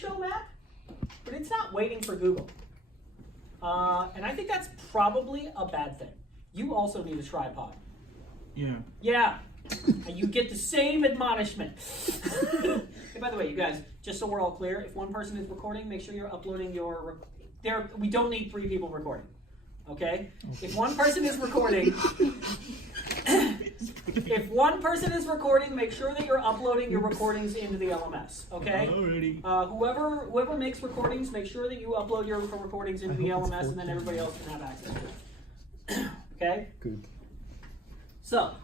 show map, but it's not waiting for Google. And I think that's probably a bad thing. You also need a tripod. Yeah. Yeah. And you get the same admonishment. Hey, by the way, you guys, just so we're all clear, if one person is recording, make sure you're uploading your... we don't need 3 people recording. Okay? If one person is recording... If one person is recording, make sure that you're uploading your recordings into the LMS, okay? Alrighty. Whoever makes recordings, make sure that you upload your recordings into the LMS, and then everybody else can have access to it. Okay? Good. So,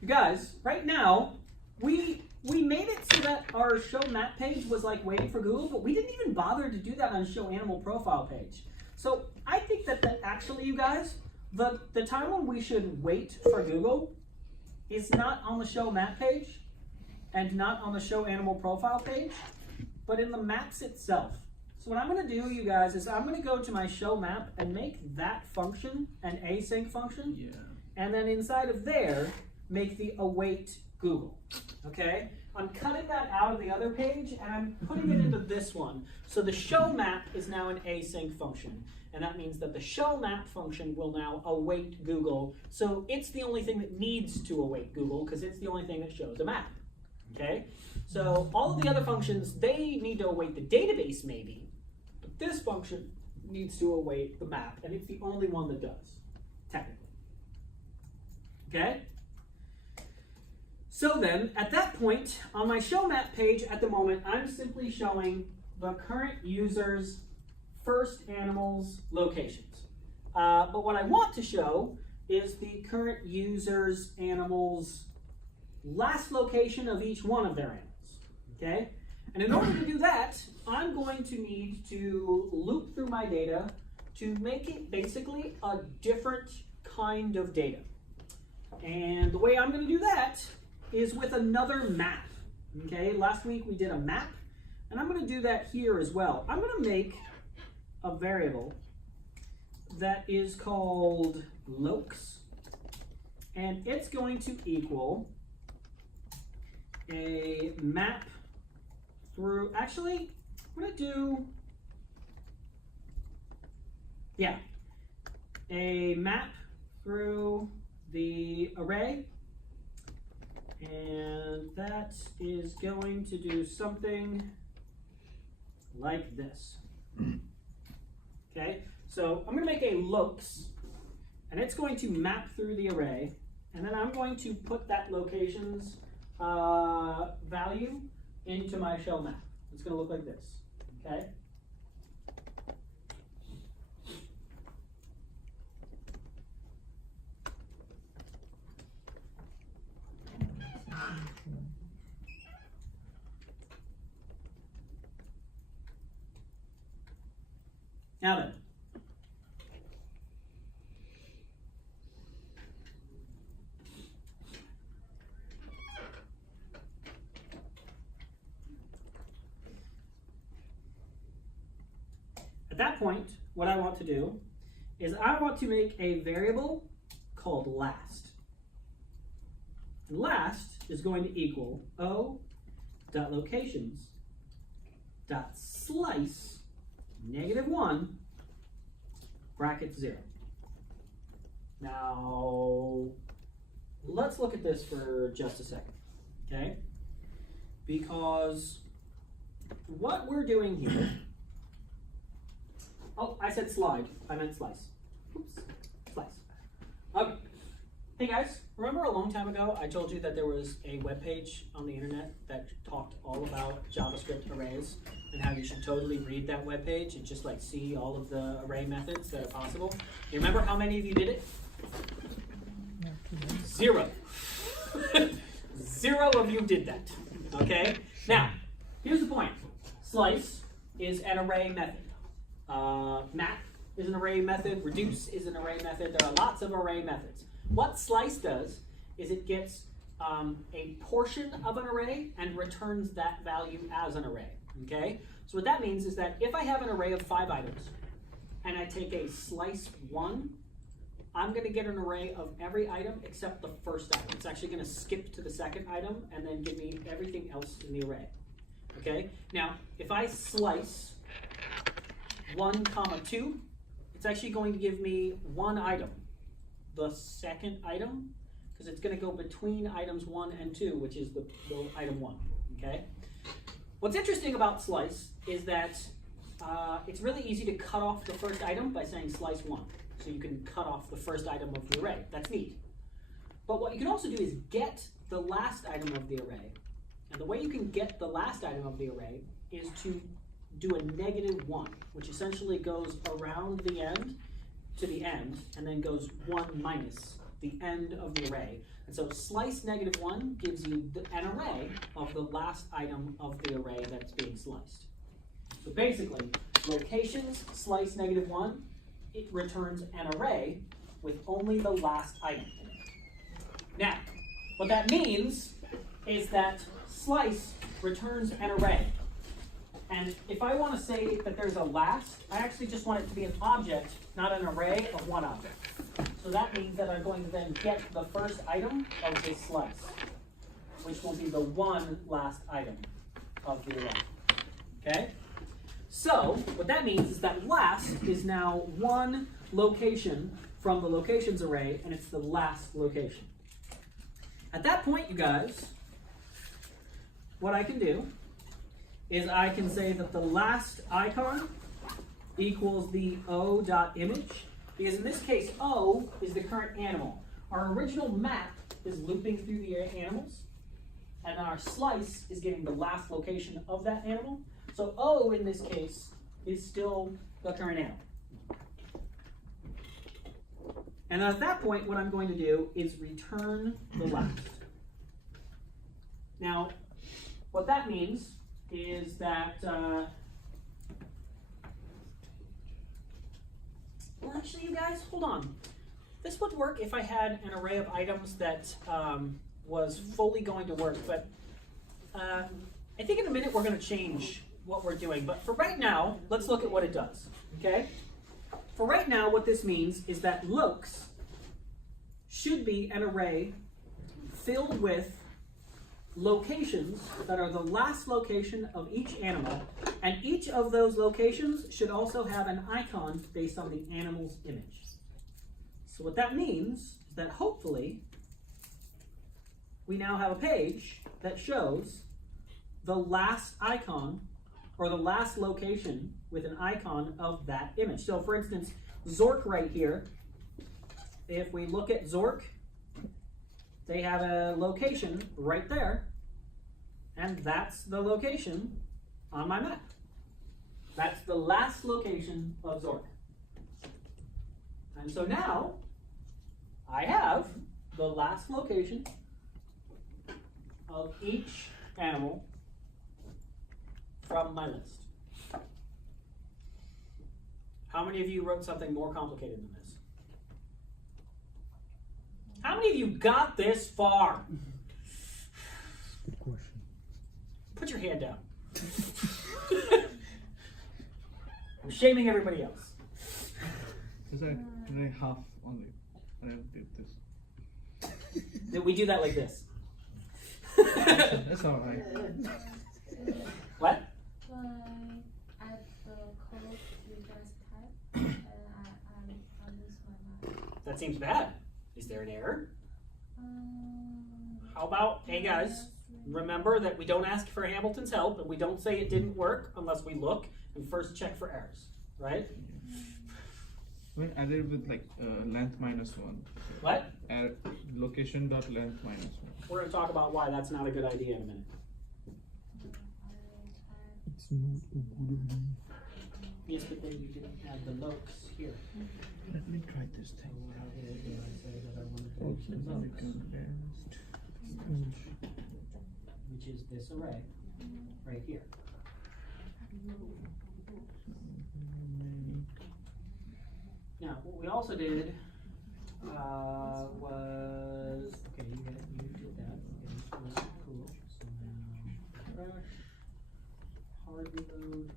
you guys, right now, we made it so that our show map page was like waiting for Google, but we didn't even bother to do that on show animal profile page. So I think that actually, you guys, the time when we should wait for Google is not on the show map page and not on the show animal profile page, but in the maps itself. So what I'm going to do, you guys, is I'm going to go to my show map and make that function an async function. Yeah. And then inside of there, make the await Google. Okay? I'm cutting that out of the other page and I'm putting it into this one. So the show map is now an async function. And that means that the show map function will now await Google. So it's the only thing that needs to await Google because it's the only thing that shows a map. Okay? So all of the other functions, they need to await the database maybe, but this function needs to await the map, and it's the only one that does, technically. Okay? So then, at that point, on my show map page at the moment, I'm simply showing the current user's first animal's locations. But what I want to show is the current user's animal's last location of each one of their animals. Okay? And in order to do that, I'm going to need to loop through my data to make it basically a different kind of data. And the way I'm going to do that is with another map. Okay, last week we did a map, and I'm going to do that here as well. I'm going to make a variable that is called locks, and it's going to equal a map through, actually, I'm going to do, yeah, a map through the array, and that is going to do something like this. Okay, so I'm going to make a locks, and it's going to map through the array, and then I'm going to put that location's value into my shell map. It's going to look like this. Okay. Now then, at that point, what I want to do is I want to make a variable called last. And last is going to equal o.locations.slice -1 bracket 0. Now, let's look at this for just a second, okay? Because what we're doing here, oh, I said slide, I meant slice. Oops, slice. Okay. Hey guys, remember a long time ago I told you that there was a web page on the internet that talked all about JavaScript arrays and how you should totally read that web page and just like see all of the array methods that are possible? You remember how many of you did it? 0. 0 of you did that. Okay? Now, here's the point. Slice is an array method. Map is an array method. Reduce is an array method. There are lots of array methods. What slice does is it gets a portion of an array and returns that value as an array. Okay? So what that means is that if I have an array of 5 items and I take a slice 1, I'm going to get an array of every item except the first item. It's actually going to skip to the second item and then give me everything else in the array. Okay? Now, if I slice 1, 2, it's actually going to give me one item, the second item, because it's going to go between items 1 and 2, which is the item 1. Okay? What's interesting about slice is that it's really easy to cut off the first item by saying slice 1. So you can cut off the first item of the array. That's neat. But what you can also do is get the last item of the array. And the way you can get the last item of the array is to do a -1, which essentially goes around the end to the end, and then goes 1 minus the end of the array. And so slice -1 gives you an array of the last item of the array that's being sliced. So basically, locations slice -1, it returns an array with only the last item. Now, what that means is that slice returns an array. And if I want to say that there's a last, I actually just want it to be an object, not an array of one object. So that means that I'm going to then get the first item of this slice, which will be the one last item of the array. Okay? So, what that means is that last is now one location from the locations array, and it's the last location. At that point, you guys, what I can do is I can say that the last icon equals the O.image, because in this case, O is the current animal. Our original map is looping through the animals, and our slice is getting the last location of that animal. So O in this case is still the current animal. And at that point, what I'm going to do is return the last. Now, what that means is that, well, actually, you guys, hold on. This would work if I had an array of items that was fully going to work, but I think in a minute we're going to change what we're doing. But for right now, let's look at what it does, okay? For right now, what this means is that looks should be an array filled with locations that are the last location of each animal, and each of those locations should also have an icon based on the animal's image. So what that means is that hopefully we now have a page that shows the last icon or the last location with an icon of that image. So for instance, Zork right here, if we look at Zork, they have a location right there, and that's the location on my map. That's the last location of Zork. And so now, I have the last location of each animal from my list. How many of you wrote something more complicated than this? How many of you got this far? Good question. Put your hand down. I'm shaming everybody else. Did I half only? I did this. Did we do that like this? That's all right. What? At the code you just typed, and I lose my mind. That seems bad. Is there an error? How about, hey guys, remember that we don't ask for Hamilton's help, and we don't say it didn't work unless we look and first check for errors, right? When added with like length -1. What? Add location dot length -1. We're going to talk about why that's not a good idea in a minute. It's not a good idea. Yes, but then you didn't add the locus here. Let me try this thing. Which is this array right here. Now, what we also did was, okay, you did that. Okay, cool. So now, crash, hard reload.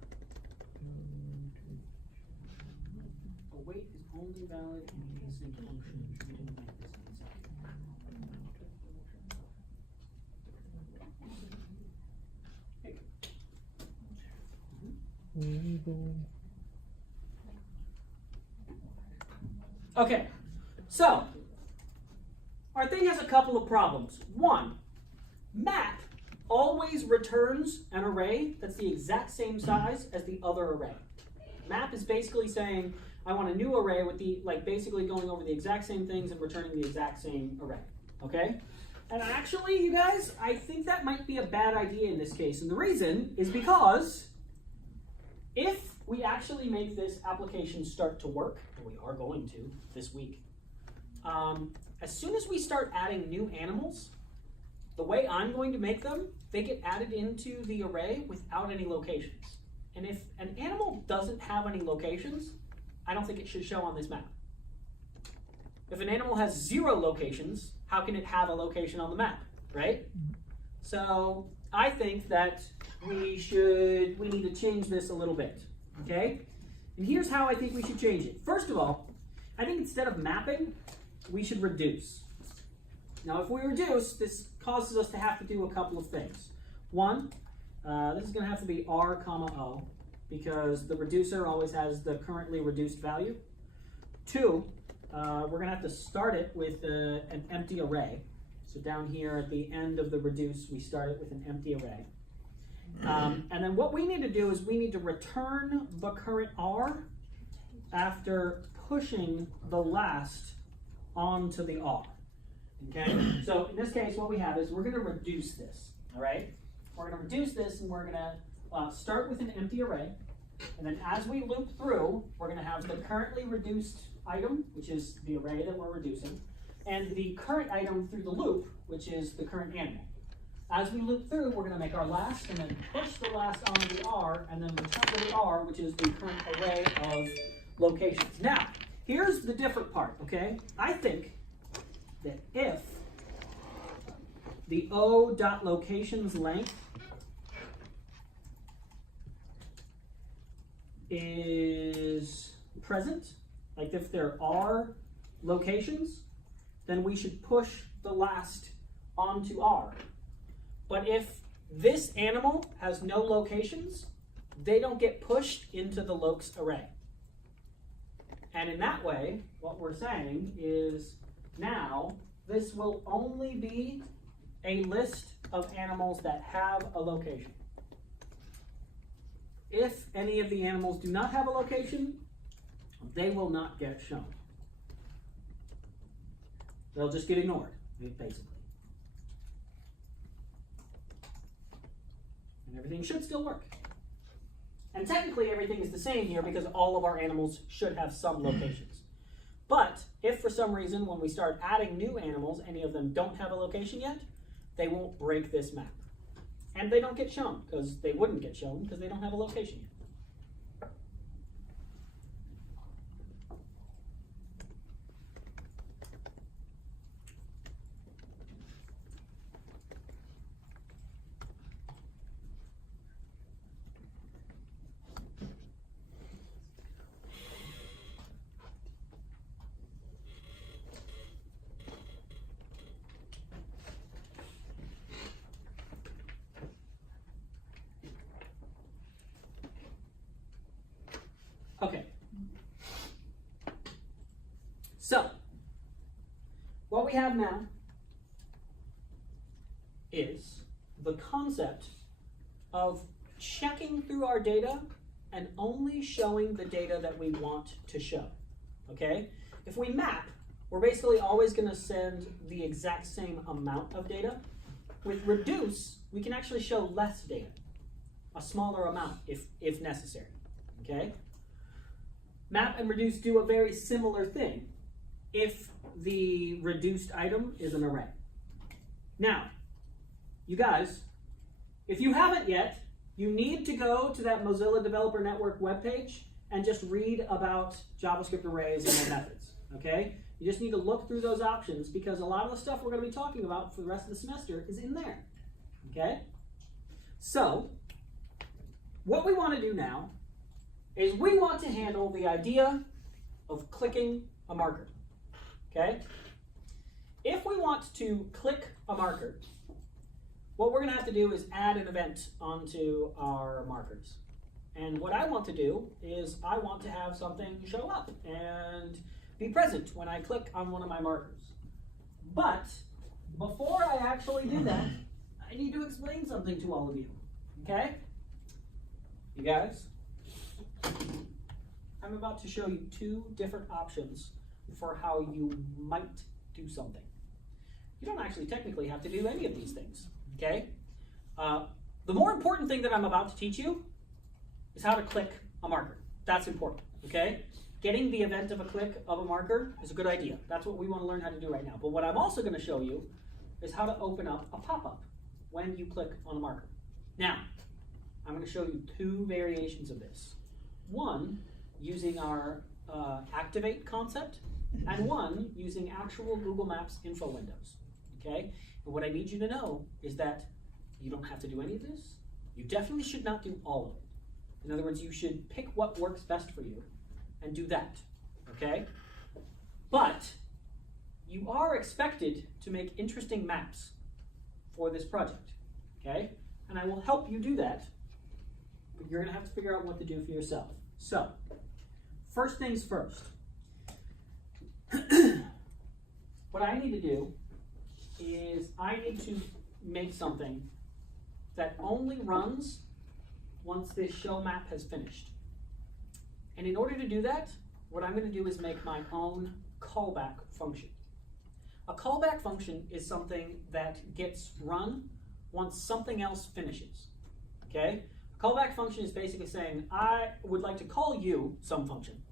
Await is only valid in async function. We didn't make this inside. Okay. Okay, so our thing has a couple of problems. One, map always returns an array that's the exact same size as the other array. Map is basically saying, I want a new array with the, like basically going over the exact same things and returning the exact same array, okay? And actually, you guys, I think that might be a bad idea in this case. And the reason is because if we actually make this application start to work, and we are going to this week, as soon as we start adding new animals, the way I'm going to make them, they get added into the array without any locations. And if an animal doesn't have any locations, I don't think it should show on this map. If an animal has 0 locations, how can it have a location on the map, right? So I think that we need to change this a little bit, okay? And here's how I think we should change it. First of all, I think instead of mapping, we should reduce. Now, if we reduce, this causes us to have to do a couple of things. One, this is going to have to be R, comma, O, because the reducer always has the currently reduced value. Two, we're going to have to start it with an empty array. So down here at the end of the reduce, we start it with an empty array. And then what we need to do is we need to return the current R after pushing the last onto the R. Okay? So in this case, what we have is we're going to reduce this. All right? We're going to reduce this, and we're going to start with an empty array. And then as we loop through, we're going to have the currently reduced item, which is the array that we're reducing, and the current item through the loop, which is the current animal. As we loop through, we're going to make our last, and then push the last onto the R, and then return to the R, which is the current array of locations. Now, here's the different part, okay? I think that if the O.locations length is present, like if there are locations, then we should push the last onto R. But if this animal has no locations, they don't get pushed into the loc's array. And in that way, what we're saying is now this will only be a list of animals that have a location. If any of the animals do not have a location, they will not get shown. They'll just get ignored, basically. And everything should still work. And technically everything is the same here because all of our animals should have some locations. But if for some reason when we start adding new animals, any of them don't have a location yet, they won't break this map. And they don't get shown because they wouldn't get shown because they don't have a location yet. Okay. So, what we have now is the concept of checking through our data and only showing the data that we want to show. Okay? If we map, we're basically always going to send the exact same amount of data. With reduce, we can actually show less data, a smaller amount if necessary. Okay? Map and reduce do a very similar thing if the reduced item is an array. Now, you guys, if you haven't yet, you need to go to that Mozilla Developer Network webpage and just read about JavaScript arrays and their methods, okay? You just need to look through those options because a lot of the stuff we're going to be talking about for the rest of the semester is in there, okay? So, what we want to do now is we want to handle the idea of clicking a marker, okay? If we want to click a marker, what we're going to have to do is add an event onto our markers. And what I want to do is I want to have something show up and be present when I click on one of my markers. But before I actually do that, I need to explain something to all of you, okay? You guys, I'm about to show you two different options for how you might do something. You don't actually technically have to do any of these things, okay? The more important thing that I'm about to teach you is how to click a marker. That's important, okay? Getting the event of a click of a marker is a good idea. That's what we want to learn how to do right now. But what I'm also going to show you is how to open up a pop-up when you click on a marker. Now, I'm going to show you two variations of this. One, using our activate concept, and one using actual Google Maps info windows, okay? And what I need you to know is that you don't have to do any of this. You definitely should not do all of it. In other words, you should pick what works best for you and do that, okay? But you are expected to make interesting maps for this project, okay? And I will help you do that, but you're gonna have to figure out what to do for yourself. So, first things first. What I need to do is I need to make something that only runs once this show map has finished. And in order to do that, what I'm going to do is make my own callback function. A callback function is something that gets run once something else finishes, okay? A callback function is basically saying, I would like to call you some function.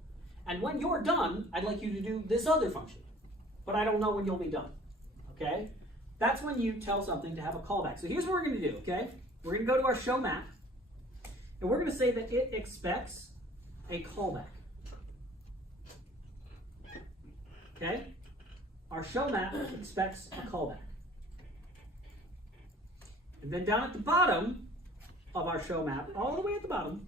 And when you're done, I'd like you to do this other function. But I don't know when you'll be done, okay? That's when you tell something to have a callback. So here's what we're going to do, okay? We're going to go to our show map, and we're going to say that it expects a callback. Okay? Our show map expects a callback. And then down at the bottom of our show map, all the way at the bottom,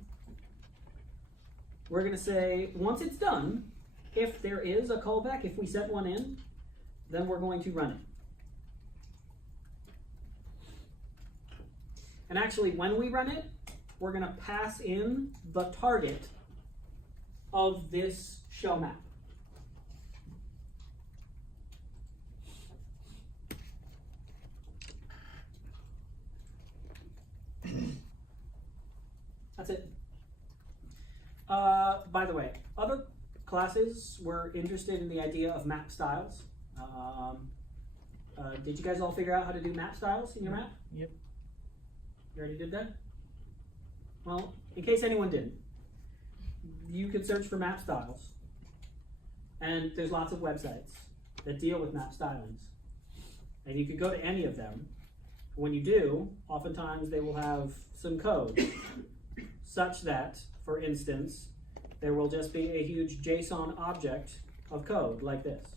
we're going to say, once it's done, if there is a callback, if we set one in, then we're going to run it. And actually, when we run it, we're going to pass in the target of this show map. That's it. By the way, other classes were interested in the idea of map styles. Did you guys all figure out how to do map styles in your map? Yep. You already did that? Well, in case anyone didn't, you could search for map styles. And there's lots of websites that deal with map stylings. And you could go to any of them. When you do, oftentimes they will have some code such that, for instance, there will just be a huge JSON object of code like this.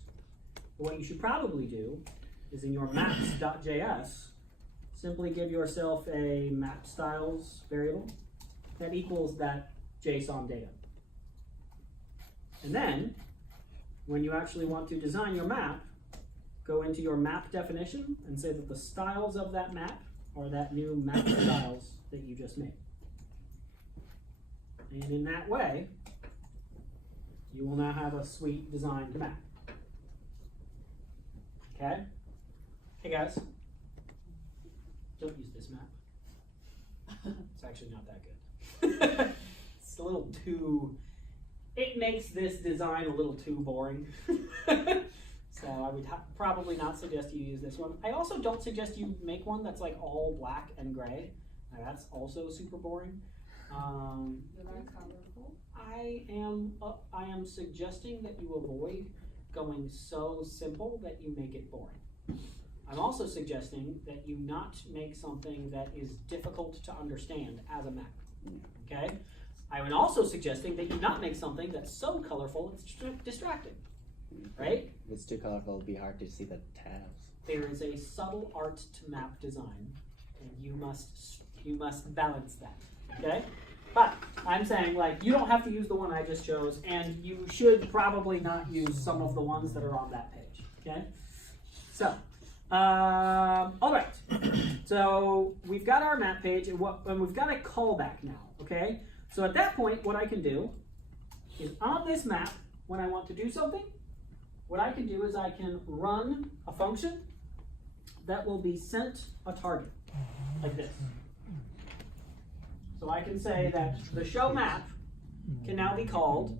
What you should probably do is in your maps.js, simply give yourself a map styles variable that equals that JSON data. And then, when you actually want to design your map, go into your map definition and say that the styles of that map are that new map styles that you just made. And in that way, you will now have a sweet designed map. Okay? Hey guys, don't use this map. It's actually not that good. It's a little too, it makes this design a little too boring. So I would probably not suggest you use this one. I also don't suggest you make one that's like all black and gray. Now that's also super boring. You like colorful? I am suggesting that you avoid going so simple that you make it boring. I'm also suggesting that you not make something that is difficult to understand as a map. Okay? I am also suggesting that you not make something that's so colorful it's distracting. Right? If it's too colorful, it'd be hard to see the tabs. There is a subtle art to map design, and you must balance that. Okay? But I'm saying, like, you don't have to use the one I just chose, and you should probably not use some of the ones that are on that page. Okay? So, all right. So we've got our map page, and we've got a callback now. Okay? So at that point, what I can do is on this map, when I want to do something, what I can do is I can run a function that will be sent a target, like this. So I can say that the show map can now be called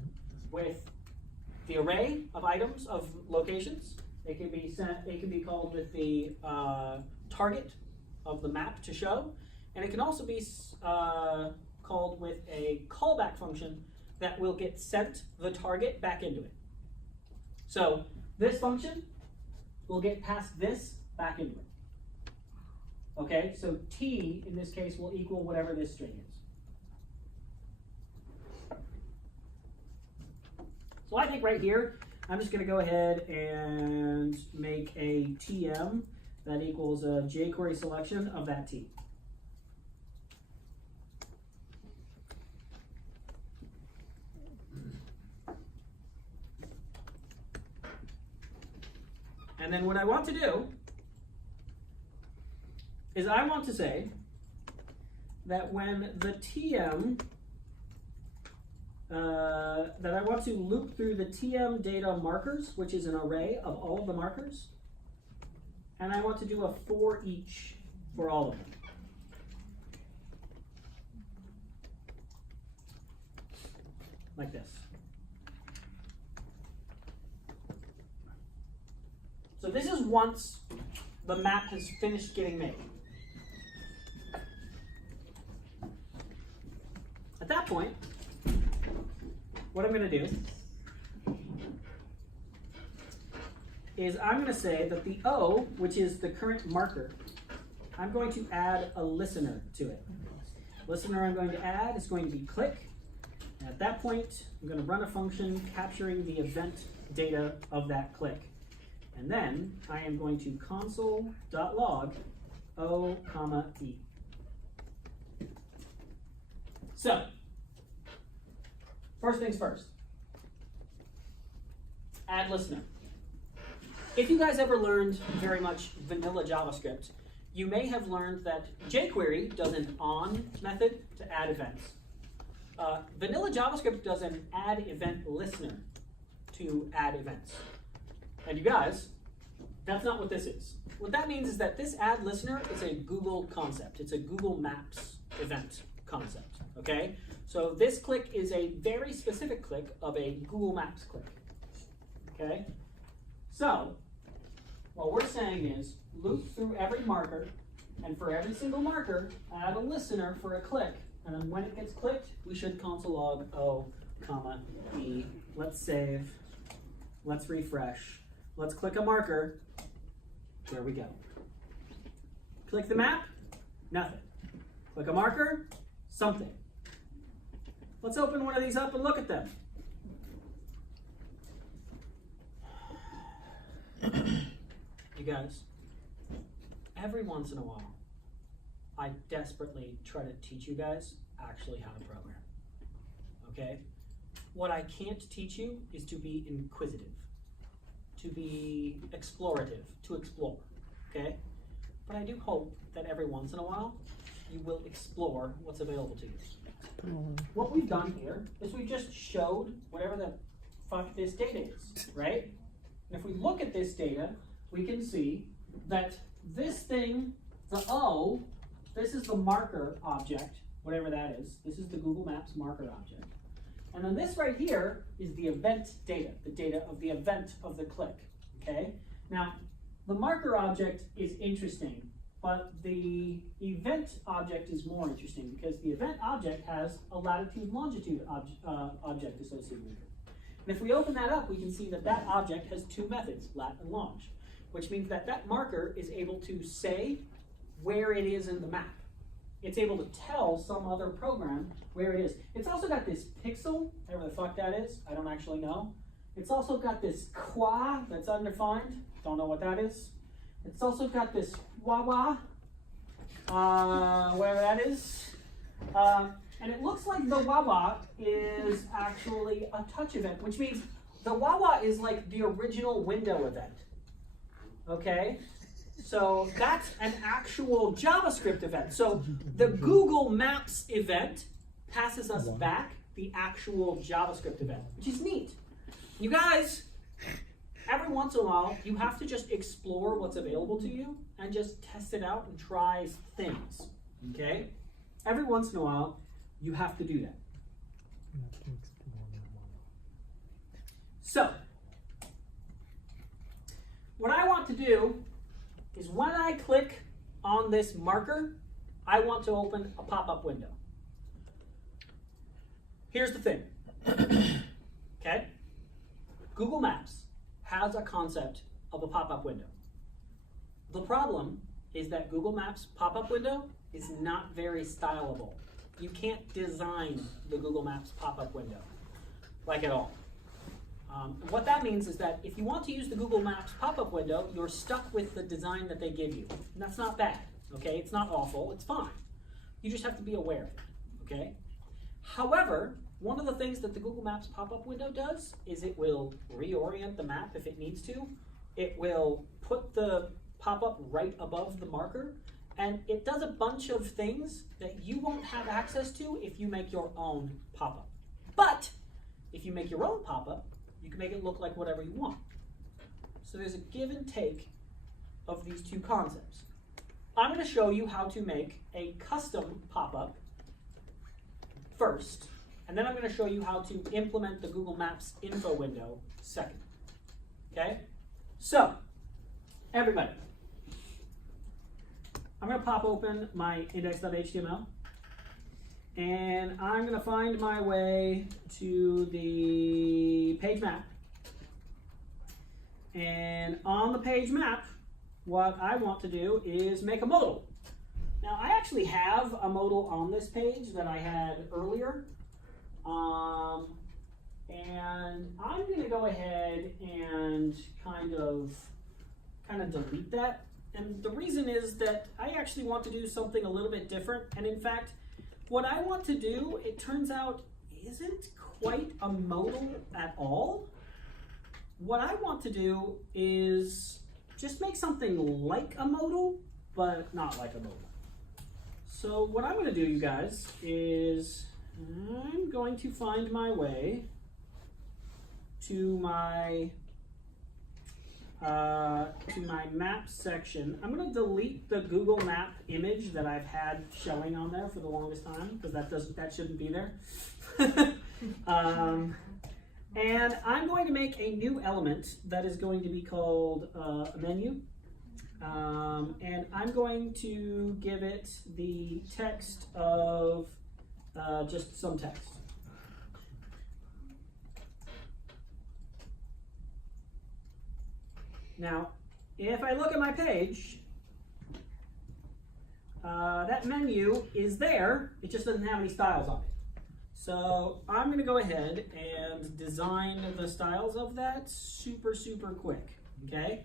with the array of items of locations. It can be sent. It can be called with the target of the map to show, and it can also be called with a callback function that will get sent the target back into it. So this function will get passed this back into it. Okay, so t in this case will equal whatever this string is. So I think right here, I'm just going to go ahead and make a TM that equals a jQuery selection of that T. And then what I want to do is I want to say that when the TM that I want to loop through the TM data markers, which is an array of all of the markers, and I want to do a for each for all of them. Like this. So this is once the map has finished getting made. At that point, what I'm going to do is I'm going to say that the O, which is the current marker, I'm going to add a listener to it. Listener I'm going to add is going to be click. And at that point, I'm going to run a function capturing the event data of that click. And then I am going to console.log O, E. So, first things first, add listener. If you guys ever learned very much vanilla JavaScript, you may have learned that jQuery does an on method to add events. Vanilla JavaScript does an add event listener to add events. And you guys, that's not what this is. What that means is that this add listener is a Google concept. It's a Google Maps event concept, okay? So this click is a very specific click of a Google Maps click, okay? So what we're saying is loop through every marker, and for every single marker, add a listener for a click. And then when it gets clicked, we should console log O, E. Let's save. Let's refresh. Let's click a marker. There we go. Click the map, nothing. Click a marker, something. Let's open one of these up and look at them. You guys, every once in a while, I desperately try to teach you guys actually how to program, okay? What I can't teach you is to be inquisitive, to be explorative, to explore, okay? But I do hope that every once in a while, you will explore what's available to you. What we've done here is we just showed whatever the fuck this data is, right? And if we look at this data, we can see that this thing, the O, this is the marker object, whatever that is. This is the Google Maps marker object. And then this right here is the event data, the data of the event of the click, okay? Now, the marker object is interesting, but the event object is more interesting because the event object has a latitude and longitude object associated with it. And if we open that up, we can see that that object has two methods, lat and long, which means that that marker is able to say where it is in the map. It's able to tell some other program where it is. It's also got this pixel, whatever the fuck that is, I don't actually know. It's also got this qua that's undefined, don't know what that is. It's also got this wawa, whatever that is. And it looks like the wawa is actually a touch event, which means the wawa is like the original window event, okay? So that's an actual JavaScript event. So the Google Maps event passes us back the actual JavaScript event, which is neat. You guys, every once in a while, you have to just explore what's available to you and just test it out and try things, okay? Every once in a while, you have to do that. So, what I want to do is when I click on this marker, I want to open a pop-up window. Here's the thing, okay? Google Maps has a concept of a pop-up window. The problem is that Google Maps pop-up window is not very stylable. You can't design the Google Maps pop-up window, like at all. What that means is that if you want to use the Google Maps pop-up window, you're stuck with the design that they give you. And that's not bad, okay? It's not awful, it's fine. You just have to be aware of it, okay? However, one of the things that the Google Maps pop-up window does is it will reorient the map if it needs to. It will put the pop-up right above the marker, and it does a bunch of things that you won't have access to if you make your own pop-up. But if you make your own pop-up, you can make it look like whatever you want. So there's a give and take of these two concepts. I'm going to show you how to make a custom pop-up first, and then I'm going to show you how to implement the Google Maps info window second. Okay? So, everybody, I'm going to pop open my index.html, and I'm going to find my way to the page map. And on the page map, what I want to do is make a modal. Now, I actually have a modal on this page that I had earlier. And I'm going to go ahead and kind of delete that. And the reason is that I actually want to do something a little bit different. And in fact, what I want to do, it turns out, isn't quite a modal at all. What I want to do is just make something like a modal, but not like a modal. So what I'm going to do, you guys, is I'm going to find my way to my map section. I'm going to delete the Google Map image that I've had showing on there for the longest time, because that shouldn't be there. And I'm going to make a new element that is going to be called a menu. And I'm going to give it the text of just some text. Now, if I look at my page, that menu is there, it just doesn't have any styles on it. So I'm going to go ahead and design the styles of that super quick, okay?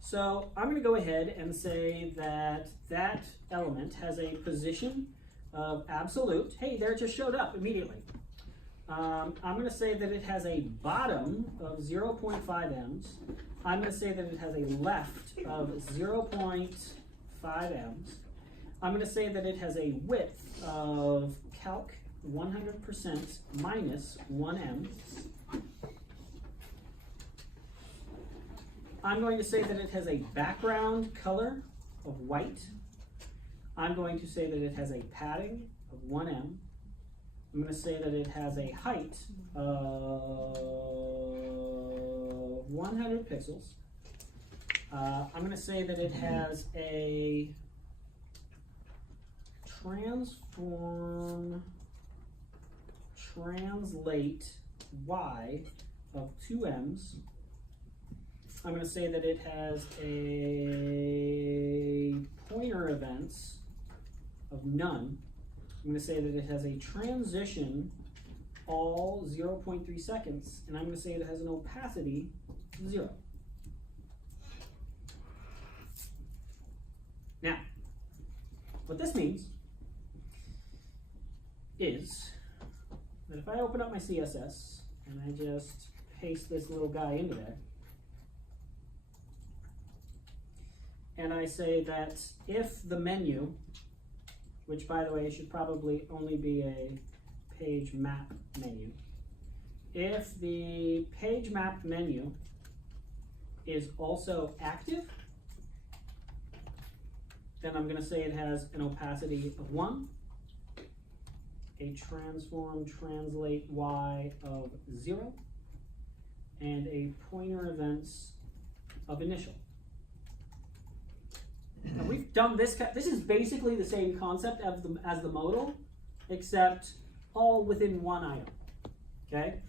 So I'm going to go ahead and say that that element has a position of absolute. Hey, there it just showed up immediately. I'm going to say that it has a bottom of 0.5 ems. I'm going to say that it has a left of 0.5 ems. I'm going to say that it has a width of calc 100% minus 1 em. I'm going to say that it has a background color of white. I'm going to say that it has a padding of 1 em. I'm going to say that it has a height of 100 pixels. I'm going to say that it has a translate y of 2 ems. I'm going to say that it has a pointer events of none. I'm going to say that it has a transition all 0.3 seconds, and I'm going to say it has an opacity of 0. Now, what this means is that if I open up my CSS and I just paste this little guy into there, and I say that if the menu, which by the way should probably only be a page map menu. If the page map menu is also active, then I'm going to say it has an opacity of 1, a transform translate y of 0, and a pointer events of initial. Now we've done this. This is basically the same concept as the modal, except all within one item. Okay.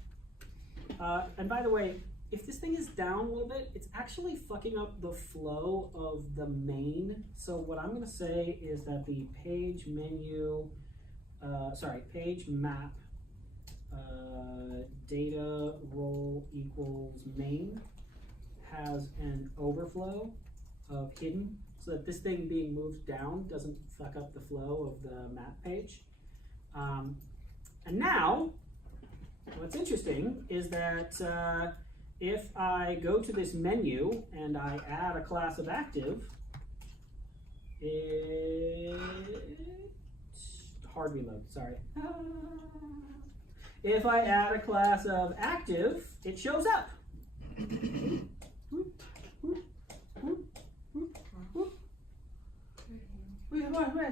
And by the way, if this thing is down a little bit, it's actually fucking up the flow of the main. So what I'm going to say is that the page menu, page map data role equals main has an overflow of hidden, so that this thing being moved down doesn't fuck up the flow of the map page. And now, what's interesting is that if I go to this menu and I add a class of active, hard reload, sorry. If I add a class of active, it shows up.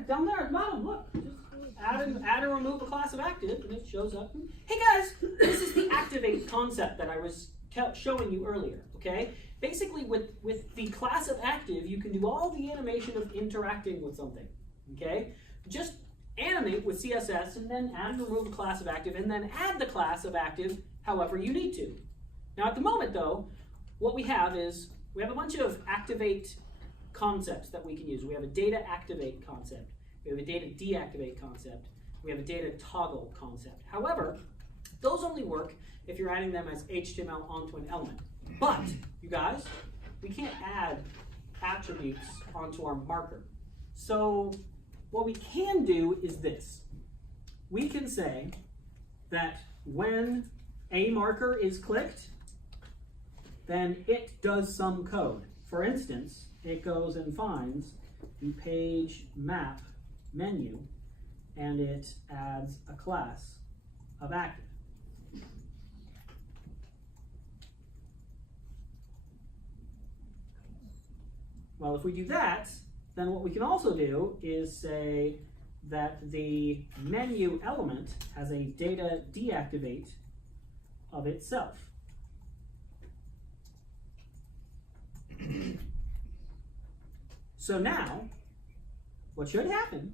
Down there at the bottom, look. Just add and remove a class of active, and it shows up. Hey guys, this is the activate concept that I was showing you earlier, okay? Basically, with the class of active, you can do all the animation of interacting with something, okay? Just animate with CSS, and then add and remove a class of active, and then add the class of active however you need to. Now, at the moment, though, what we have is, we have a bunch of activate concepts that we can use. We have a data activate concept. We have a data deactivate concept. We have a data toggle concept. However, those only work if you're adding them as HTML onto an element. But, you guys, we can't add attributes onto our marker. So what we can do is this. We can say that when a marker is clicked, then it does some code. For instance, it goes and finds the page map menu, and it adds a class of active. Well, if we do that, then what we can also do is say that the menu element has a data deactivate of itself. So now, what should happen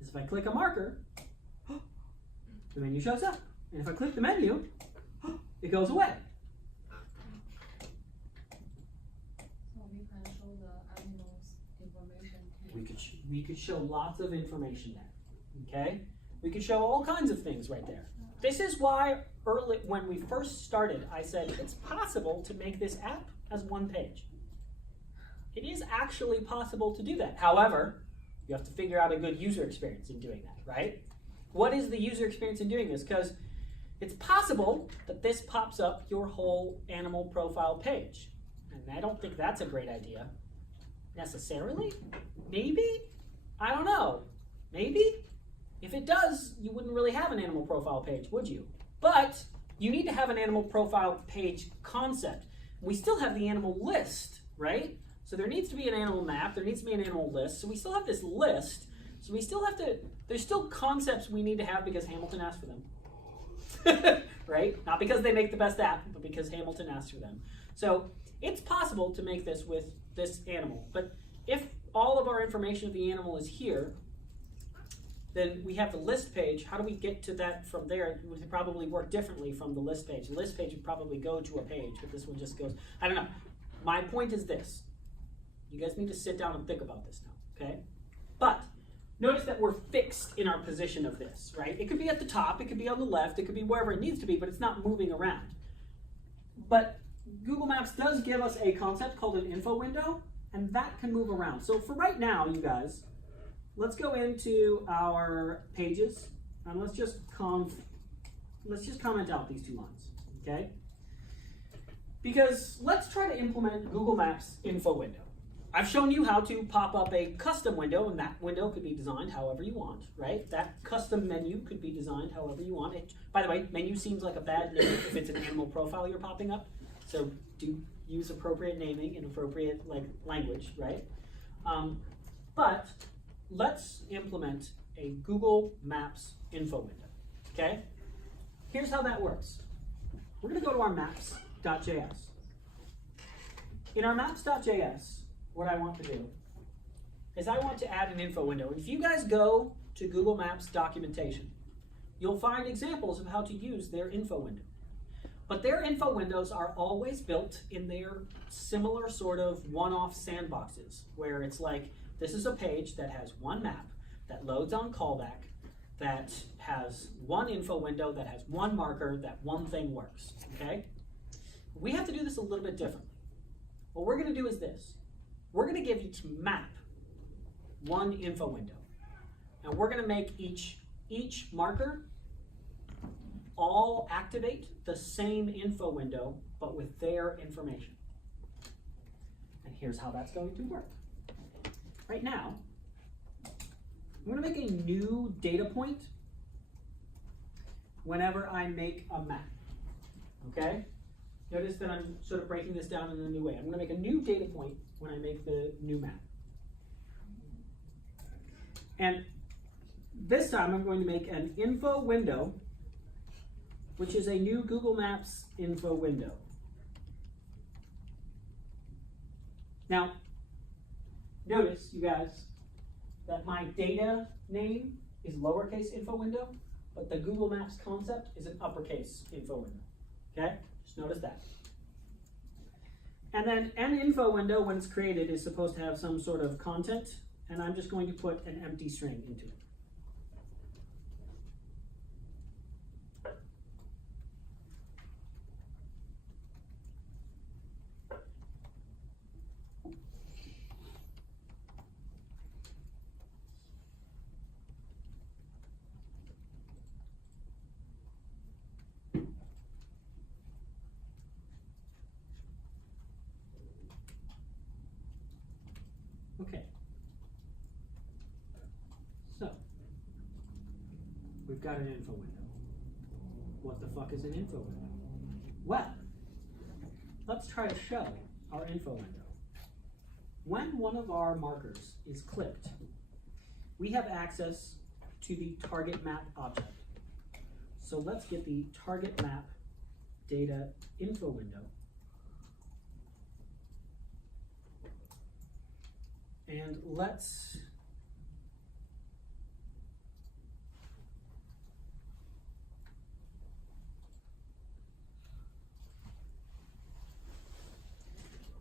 is if I click a marker, the menu shows up. And if I click the menu, it goes away. So we can show the animals information too. We could show lots of information there, okay? We could show all kinds of things right there. This is why early, when we first started, I said it's possible to make this app as one page. It is actually possible to do that. However, you have to figure out a good user experience in doing that, right? What is the user experience in doing this? Because it's possible that this pops up your whole animal profile page. And I don't think that's a great idea necessarily. Maybe? I don't know. Maybe? If it does, you wouldn't really have an animal profile page, would you? But you need to have an animal profile page concept. We still have the animal list, right? So there needs to be an animal map, there needs to be an animal list. So we still have this list. So we still have to, there's still concepts we need to have because Hamilton asked for them. Right? Not because they make the best app, but because Hamilton asked for them. So it's possible to make this with this animal. But if all of our information of the animal is here, then we have the list page. How do we get to that from there? It would probably work differently from the list page. The list page would probably go to a page, but this one just goes, I don't know. My point is this. You guys need to sit down and think about this now, okay? But notice that we're fixed in our position of this, right? It could be at the top, it could be on the left, it could be wherever it needs to be, but it's not moving around. But Google Maps does give us a concept called an info window, and that can move around. So for right now, you guys, let's go into our pages, and let's just comment out these two lines, okay? Because let's try to implement Google Maps info window. I've shown you how to pop up a custom window, and that window could be designed however you want, right? That custom menu could be designed however you want. By the way, menu seems like a bad name if it's an animal profile you're popping up, so do use appropriate naming and appropriate language, right? But let's implement a Google Maps info window, okay? Here's how that works. We're gonna go to our maps.js. In our maps.js, what I want to do is I want to add an info window. If you guys go to Google Maps documentation, you'll find examples of how to use their info window. But their info windows are always built in their similar sort of one-off sandboxes, where it's like, this is a page that has one map that loads on callback, that has one info window, that has one marker, that one thing works, okay? We have to do this a little bit differently. What we're gonna do is this. We're gonna give each map one info window. And we're gonna make each marker all activate the same info window, but with their information. And here's how that's going to work. Right now, I'm gonna make a new data point whenever I make a map, okay? Notice that I'm sort of breaking this down in a new way. I'm gonna make a new data point when I make the new map. And this time I'm going to make an info window, which is a new Google Maps info window. Now, notice, you guys, that my data name is lowercase info window, but the Google Maps concept is an uppercase info window, okay? Just notice that. And then an info window, when it's created, is supposed to have some sort of content, and I'm just going to put an empty string into it. Okay. So, we've got an info window. What the fuck is an info window? Well, let's try to show our info window. When one of our markers is clicked, we have access to the target map object. So let's get the target map data info window. And let's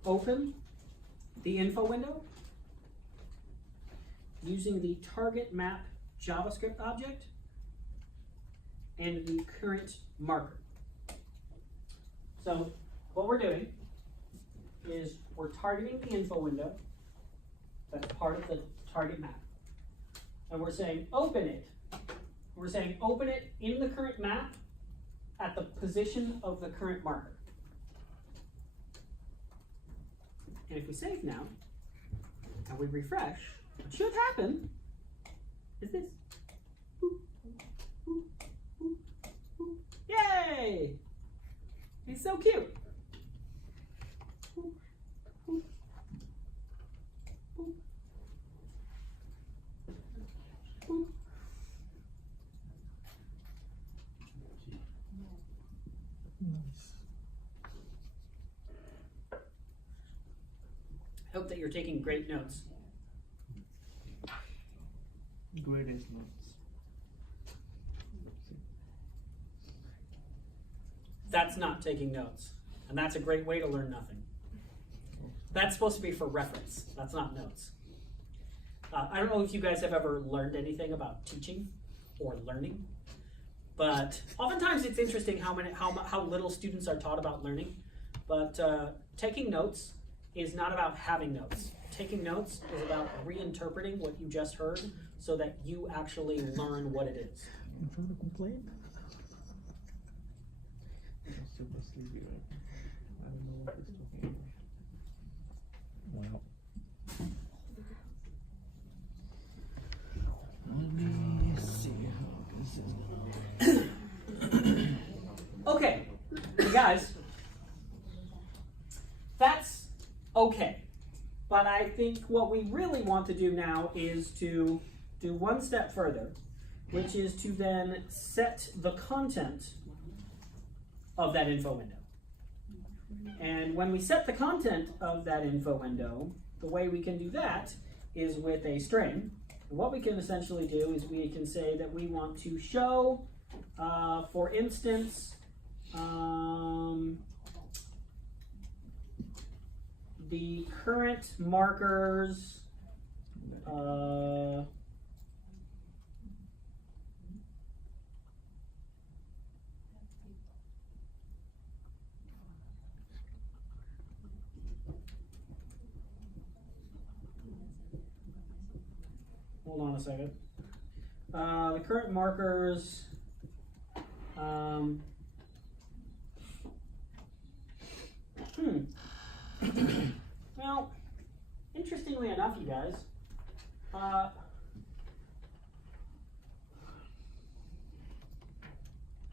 open the info window using the target map JavaScript object and the current marker. So what we're doing is we're targeting the info window. That's part of the target map. And we're saying open it. We're saying open it in the current map at the position of the current marker. And if we save now, and we refresh, what should happen is this. Boop, boop, boop, boop. Yay! He's so cute. Boop, boop, boop, boop. I hope that you're taking great notes. Great as notes. That's not taking notes. And that's a great way to learn nothing. That's supposed to be for reference. That's not notes. I don't know if you guys have ever learned anything about teaching or learning, but oftentimes it's interesting how little students are taught about learning. But taking notes is not about having notes. Taking notes is about reinterpreting what you just heard so that you actually learn what it is. I'm trying to complain. I'm super sleepy right now. I don't know what he's talking about. Wow. Okay, you guys, that's okay. But I think what we really want to do now is to do one step further, which is to then set the content of that info window. And when we set the content of that info window, the way we can do that is with a string. And what we can essentially do is we can say that we want to show, for instance, the current markers, hold on a second. The current markers, well, interestingly enough, you guys, I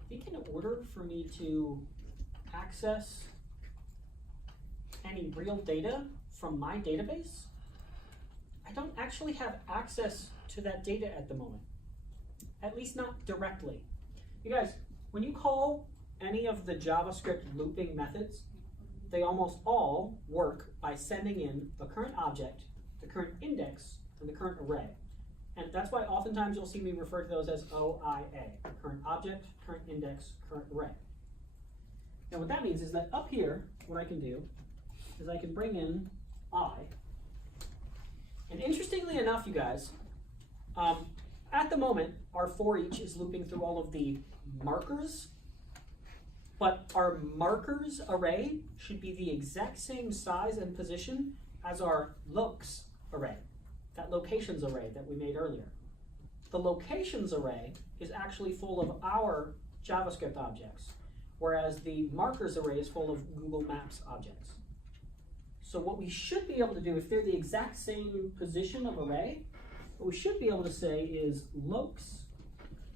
think in order for me to access any real data from my database, I don't actually have access to that data at the moment. At least not directly. You guys, when you call any of the JavaScript looping methods, they almost all work by sending in the current object, the current index, and the current array. And that's why oftentimes you'll see me refer to those as OIA, current object, current index, current array. Now what that means is that up here, what I can do is I can bring in I. And interestingly enough, you guys, at the moment, our for each is looping through all of the markers, but our markers array should be the exact same size and position as our locks array, that locations array that we made earlier. The locations array is actually full of our JavaScript objects, whereas the markers array is full of Google Maps objects. So what we should be able to do, if they're the exact same position of array, what we should be able to say is locks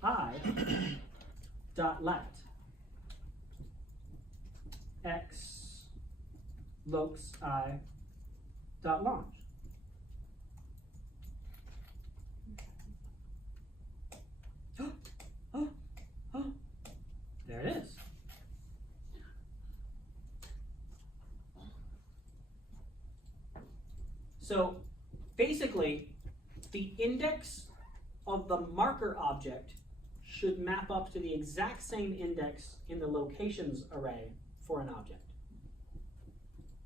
I dot lat x locks I dot launch. There it is. So basically, the index of the marker object should map up to the exact same index in the locations array for an object.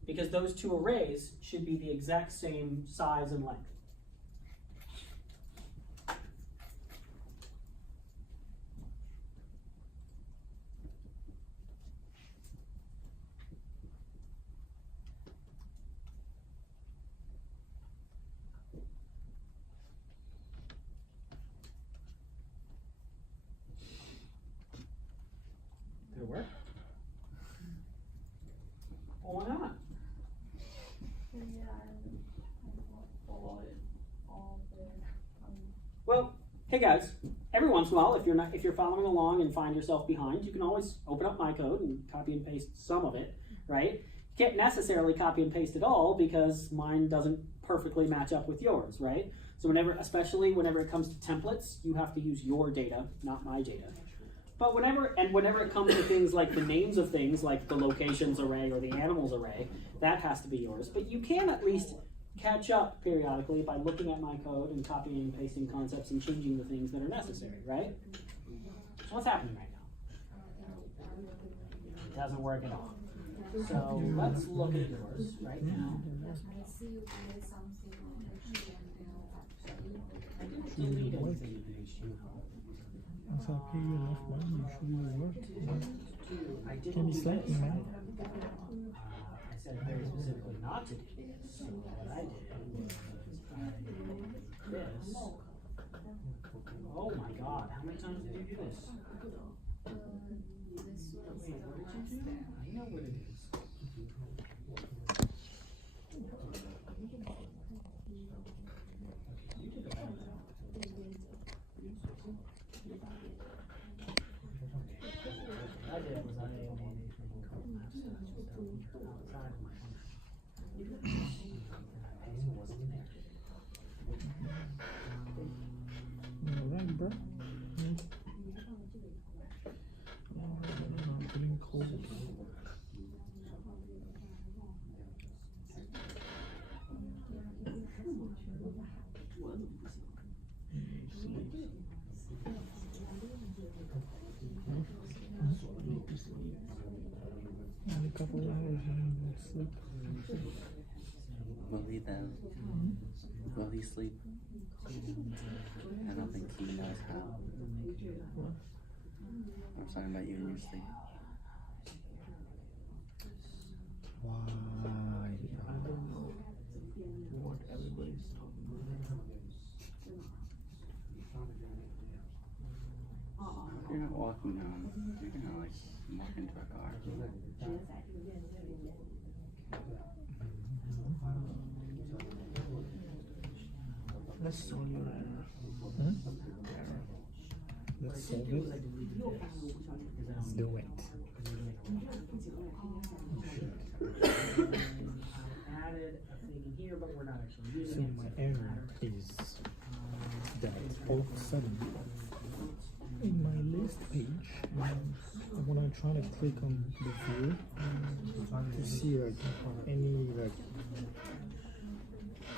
Because those two arrays should be the exact same size and length. Did it work? Well, why not? Yeah, I follow it all the Well, hey guys, every once in a while, if you're following along and find yourself behind, you can always open up my code and copy and paste some of it, right? You can't necessarily copy and paste it all because mine doesn't perfectly match up with yours, right? So especially whenever it comes to templates, you have to use your data, not my data. But whenever it comes to things like the names of things, like the locations array or the animals array, that has to be yours. But you can at least catch up periodically by looking at my code and copying and pasting concepts and changing the things that are necessary, right? So what's happening right now? It doesn't work at all. So let's look at yours right now. I didn't delete anything in HTML. It's okay, you left one, usually work. I didn't Can you do select this. now? I said very specifically not to do this. So what I did was I did this. Oh my God, how many times did you do this? Wait, what did you do? I know what it is. You did it right. What I did was I Alright, bro. I'm feeling cold. Only a couple hours and we'll sleep. Will he sleep? I don't think he knows how. I'm talking about you and your sleep. Why? What everybody's talking If you're not walking home, you're gonna like walk into a car. Let's solve your error. Hmm? Let's solve it. Let's do it. Added a thing here, but we're not actually So using it. my error is that all of a sudden in my list page, when I'm trying to click on the view to see like any like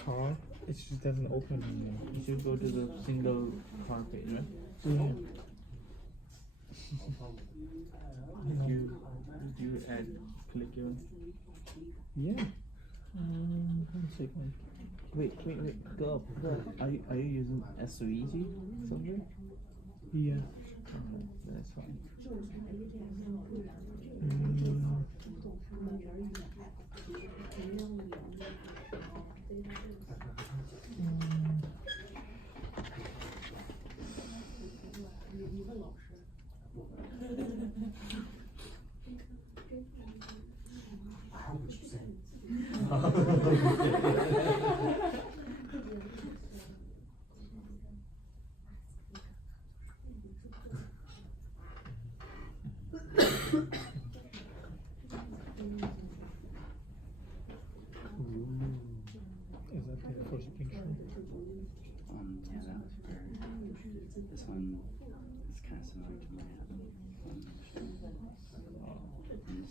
car, it just doesn't open anymore. You should go to the single car page, right? Yeah. Did you add click your? Yeah. 1 second. Wait, go up. Are you using SVG somewhere? Yeah. Okay, that's fine. Is that the first picture? Yeah, that was very. This one is kind of similar to my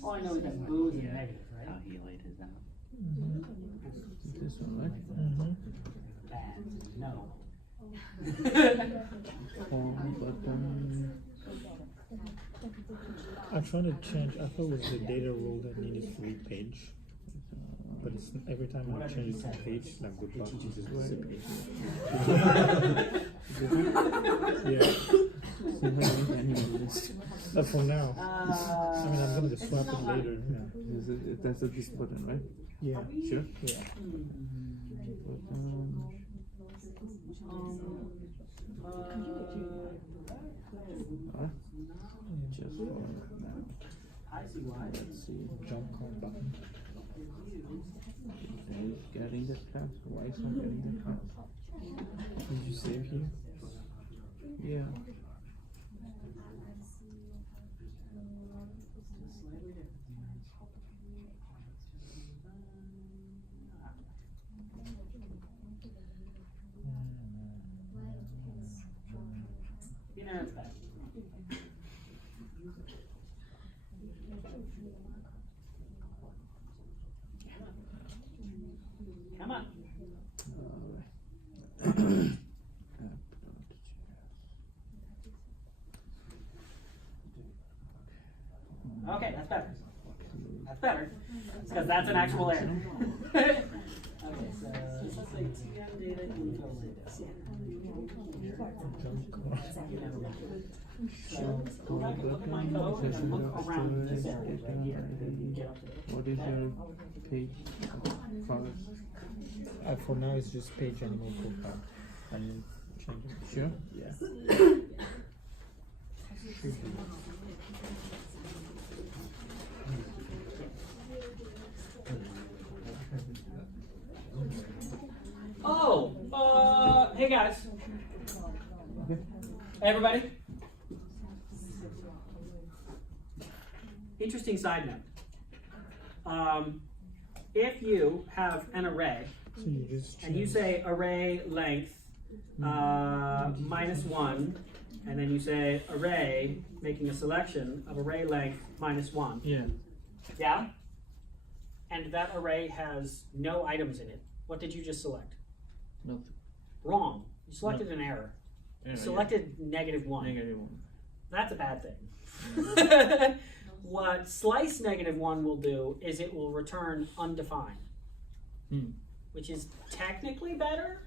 Oh, I know that booze and negative, right? How he laid his out. This one, right? Bad. No. Home button. I'm trying to change. I thought it was the data rule that needed 3 page, but it's every time I change it to page, like good luck, Jesus was a page. Yeah. So how many list? But for now, I mean, I'm gonna just swap it later. Yeah. That's this button, right? Yeah. Sure. Yeah. Button. Just for I see why. let's see. Jump call button. Is getting the task? Why is not getting the task? Did you save here? Yeah. You know, it's bad. Come on. Okay, that's better. That's better. Because that's an actual error. Okay, so this looks like TM data info window. Jump call. So go back and look at my code and then look around this area right here. And get up to it. What is your page? Forest? For now, it's just page animal profile. I didn't change it. Sure. Yeah. Oh, hey guys. Okay. Hey everybody. Interesting side note. if you have an array So you just and you say array length -1, and then you say array, making a selection of array length -1. Yeah. Yeah? And that array has no items in it. What did you just select? Nothing. Wrong. You selected an error. Yeah, You selected -1. -1. That's a bad thing. What slice -1 will do is it will return undefined, which is technically better.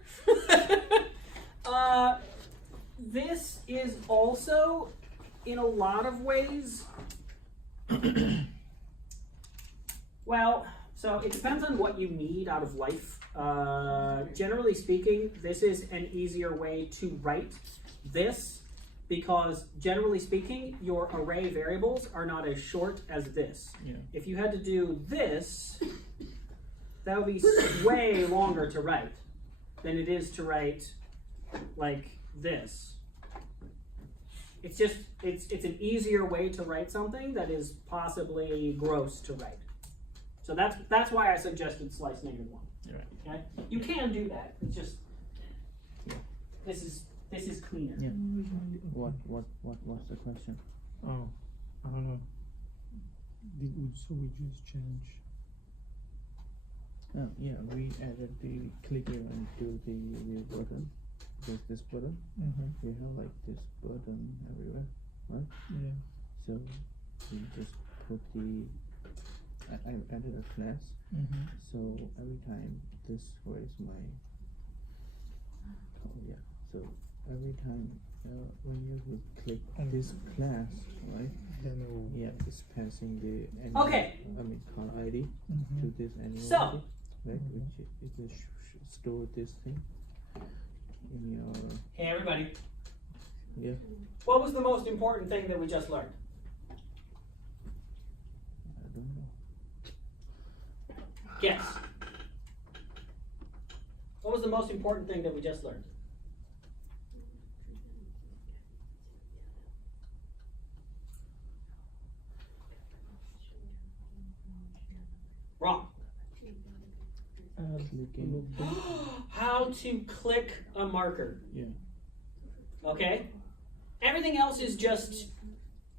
This is also, in a lot of ways, well, so it depends on what you need out of life. Generally speaking, this is an easier way to write this because, generally speaking, your array variables are not as short as this. Yeah. If you had to do this, that would be way longer to write than it is to write like this. It's just, it's an easier way to write something that is possibly gross to write. So that's why I suggested slice -1. Right. Okay? You can do that. It's just this is cleaner. Yeah. What's the question? Oh, I don't know. So we just change. Oh, yeah, we added the click here and do the button. There's this button. We have like this button everywhere, right? Yeah. So we just put I added a class. So every time this, where is my, oh yeah, so every time when you will click this class, right? Then it will. Yeah, it's passing the animal, Okay. car ID to this animal So- ID, right? Which it will store this thing in your, Hey everybody, yeah. what was the most important thing that we just learned? I don't know. Guess. What was the most important thing that we just learned? Wrong. Clicking. How to click a marker. Yeah. Okay? Everything else is just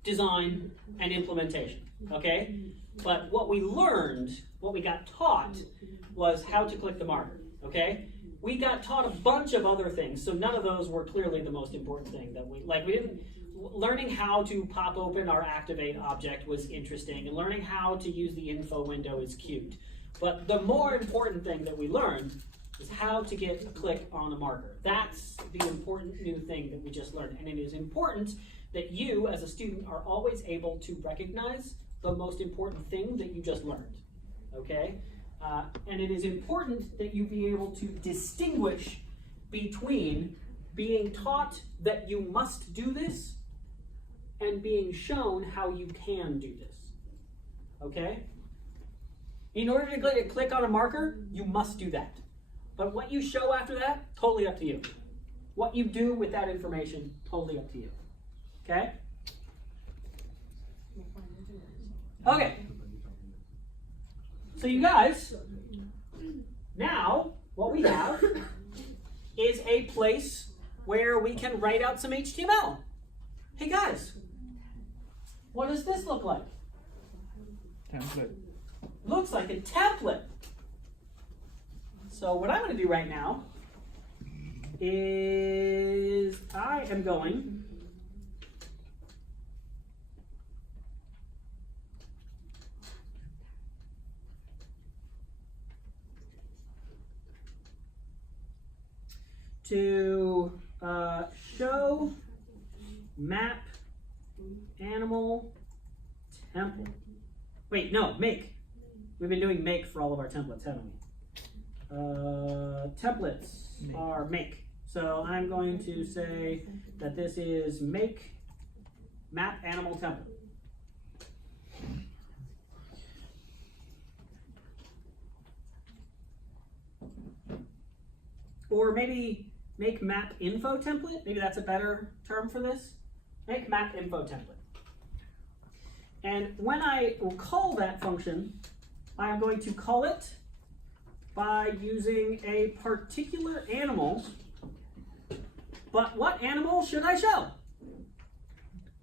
design and implementation. Okay? But what we learned, what we got taught, was how to click the marker. Okay? We got taught a bunch of other things, so none of those were clearly the most important thing that we didn't. Learning how to pop open our activate object was interesting, and learning how to use the info window is cute. But the more important thing that we learned is how to get a click on a marker. That's the important new thing that we just learned. And it is important that you, as a student, are always able to recognize the most important thing that you just learned. Okay? And it is important that you be able to distinguish between being taught that you must do this and being shown how you can do this. Okay? In order to click on a marker, you must do that. But what you show after that, totally up to you. What you do with that information, totally up to you. Okay? Okay. So you guys, now what we have is a place where we can write out some HTML. Hey guys, what does this look like? Template. Looks like a template. So what I'm going to do right now is I am going to show map animal template. Wait, no, make. We've been doing make for all of our templates, haven't we? Templates are make. So I'm going to say that this is make map animal template. Or maybe make map info template. Maybe that's a better term for this. Make map info template. And when I call that function, I am going to call it by using a particular animal. But what animal should I show?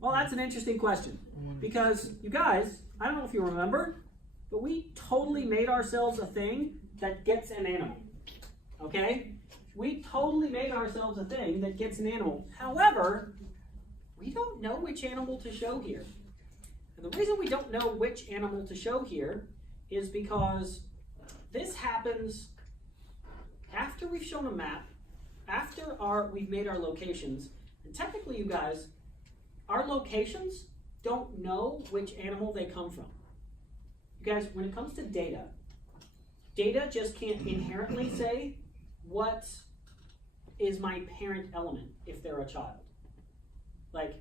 Well, that's an interesting question. Because, you guys, I don't know if you remember, but we totally made ourselves a thing that gets an animal. Okay? We totally made ourselves a thing that gets an animal. However, we don't know which animal to show here. And the reason we don't know which animal to show here is because this happens after we've shown a map, after we've made our locations. And technically, you guys, our locations don't know which animal they come from. You guys, when it comes to data, data just can't inherently say what is my parent element if they're a child. Like,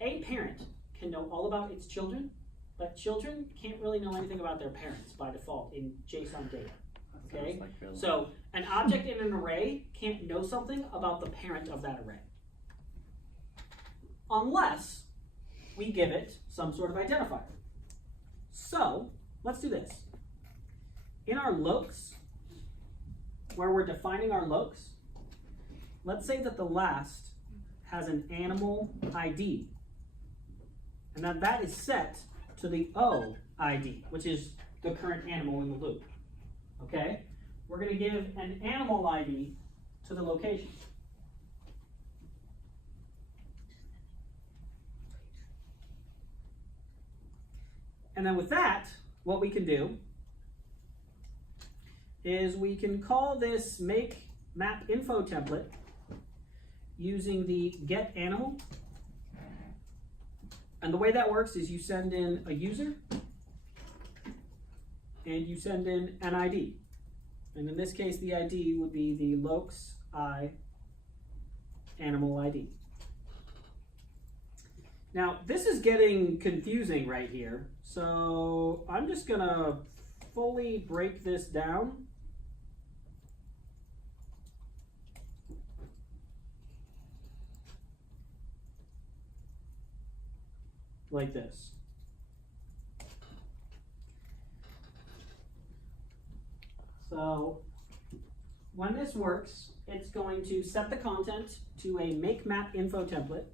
a parent can know all about its children, but children can't really know anything about their parents by default in JSON data. Okay? So an object in an array can't know something about the parent of that array. Unless we give it some sort of identifier. So let's do this. In our lokes, where we're defining our lokes, let's say that the last has an animal ID. And then that is set to the O ID, which is the current animal in the loop. Okay? We're going to give an animal ID to the location. And then with that, what we can do is we can call this make map info template using the get animal. And the way that works is you send in a user and you send in an ID. And in this case, the ID would be the lokes I animal ID. Now, this is getting confusing right here. So I'm just gonna fully break this down. Like this. So when this works, it's going to set the content to a make map info template.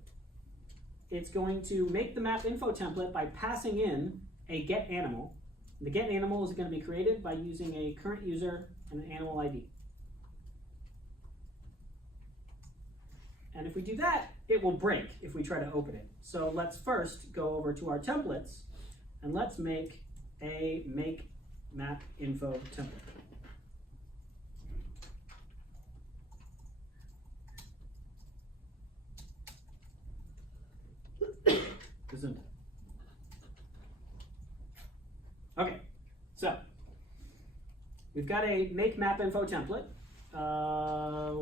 It's going to make the map info template by passing in a get animal. The get animal is going to be created by using a current user and an animal ID. And if we do that, it will break if we try to open it. So let's first go over to our templates and let's make a make map info template. Okay, so we've got a make map info template.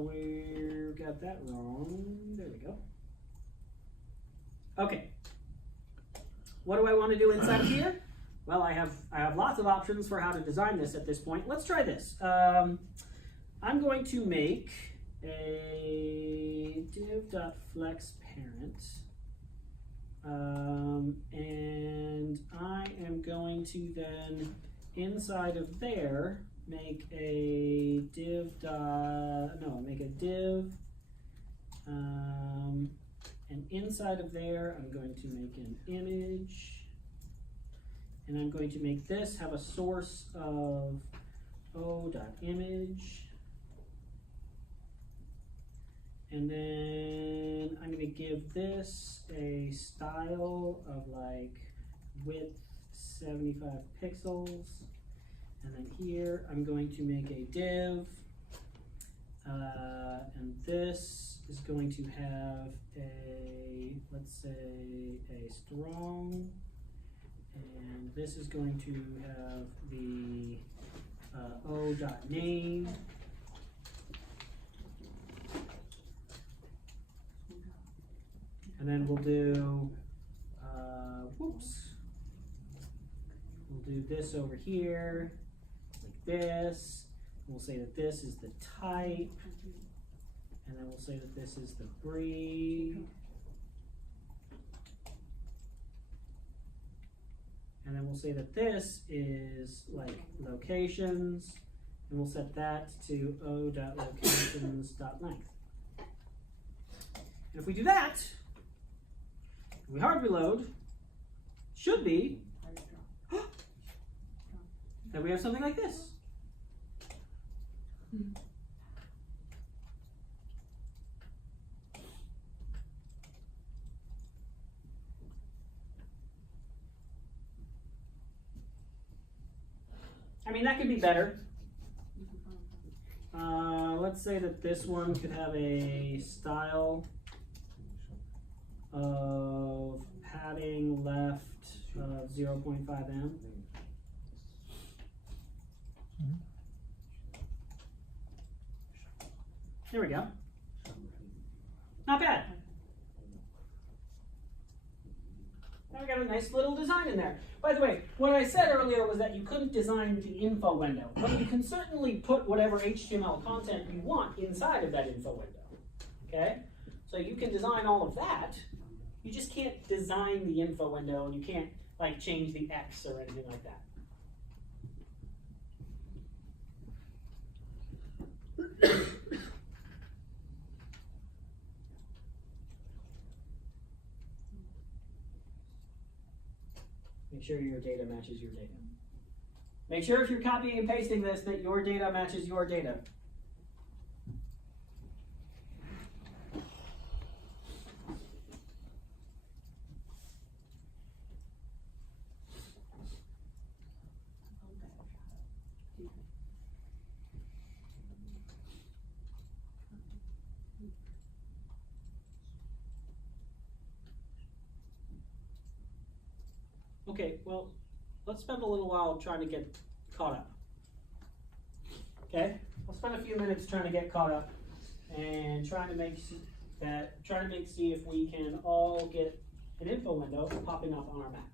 We got that wrong. There we go. Okay. What do I want to do inside of here? Well, I have lots of options for how to design this at this point. Let's try this. I'm going to make a div.flexParent. And I am going to then, inside of there, make a div. Make a div. And inside of there, I'm going to make an image. And I'm going to make this have a source of o.image. And then I'm going to give this a style of like width 75 pixels. And then here I'm going to make a div. And this is going to have a, let's say, a strong. And this is going to have the o.name. And then we'll do, we'll do this over here, like this. We'll say that this is the type. And then we'll say that this is the breed. And then we'll say that this is like locations, and we'll set that to o.locations.length. And if we do that, and we hard reload, should be that we have something like this. I mean, that could be better. Let's say that this one could have a style of padding left of 0.5 m. There we go. Not bad. Now we got a nice little design in there. By the way, what I said earlier was that you couldn't design the info window, but you can certainly put whatever HTML content you want inside of that info window. Okay? So you can design all of that. You just can't design the info window, and you can't like change the X or anything like that. Make sure your data matches your data. Make sure if you're copying and pasting this that your data matches your data. Okay, well, let's spend a little while trying to get caught up. Okay, I'll spend a few minutes trying to get caught up and trying to see if we can all get an info window popping up on our map.